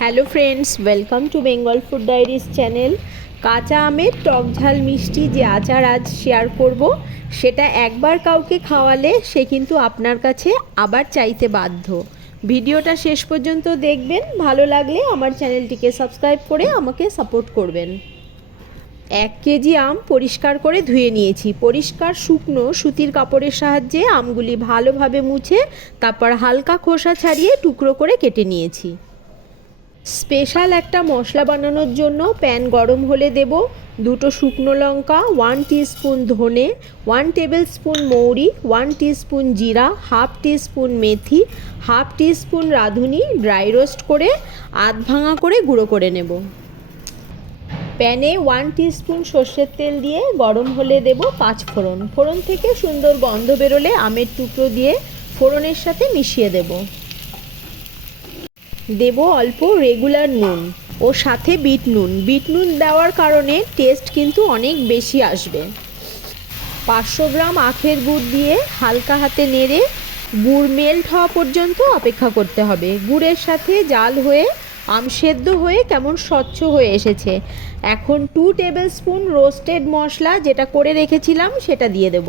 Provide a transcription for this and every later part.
Hello friends, welcome to Bengal food diaries channel. কাঁচা আমের টক ঝাল মিষ্টি যে আচার আজ শেয়ার করব, সেটা একবার কাউকে খাওয়ালে সে কিন্তু আপনার কাছে আবার চাইতে বাধ্য। ভিডিওটা শেষ পর্যন্ত দেখবেন, ভালো লাগলে আমার চ্যানেলটিকে সাবস্ক্রাইব করে আমাকে সাপোর্ট করবেন। 1 কেজি আম পরিষ্কার করে ধুয়ে নিয়েছি। পরিষ্কার শুকনো সুতির কাপড়ের সাহায্যে আমগুলি ভালোভাবে মুছে তারপর হালকা খোসা ছাড়িয়ে টুকরো করে কেটে নিয়েছি। স্পেশাল একটা মশলা বানানোর জন্য প্যান গরম হলে দেব 2টো শুকনো লঙ্কা, 1 টিস্পুন ধনে, 1 টেবিল স্পুন মৌরি, 1 টিস্পুন জিরা, হাফ টিস্পুন মেথি, হাফ টিস্পুন রাঁধুনি ড্রাই রোস্ট করে আধ ভাঙা করে গুঁড়ো করে নেব। প্যানে 1 টিস্পুন সর্ষের তেল দিয়ে গরম হলে দেব 5 ফোড়ন। ফোড়ন থেকে সুন্দর গন্ধ বেরোলে আমের টুকরো দিয়ে ফোড়নের সাথে মিশিয়ে দেব। দেব অল্প রেগুলার নুন ও সাথে বিট নুন। বিট নুন দেওয়ার কারণে টেস্ট কিন্তু অনেক বেশি আসবে। 500 গ্রাম আখের গুড় দিয়ে হালকা হাতে নেড়ে গুড় মেল্ট হওয়া পর্যন্ত অপেক্ষা করতে হবে। গুড়ের সাথে জাল হয়ে আম সেদ্ধ হয়ে কেমন স্বচ্ছ হয়ে এসেছে। এখন 2 টেবিল স্পুন রোস্টেড মশলা যেটা করে রেখেছিলাম সেটা দিয়ে দেব।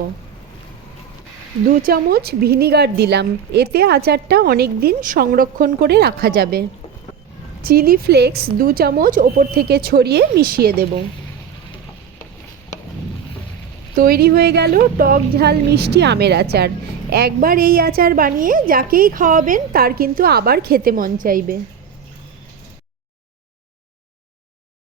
2 চামচ ভিনিগার দিলাম, এতে আচারটা অনেক দিন সংরক্ষণ করে রাখা যাবে। চিলি ফ্লেক্স 2 চামচ ওপর থেকে ছড়িয়ে মিশিয়ে দেব। তৈরি হয়ে গেল টক ঝাল মিষ্টি আমের আচার। একবার এই আচার বানিয়ে যাকেই খাওয়াবেন তার কিন্তু আবার খেতে মন চাইবে।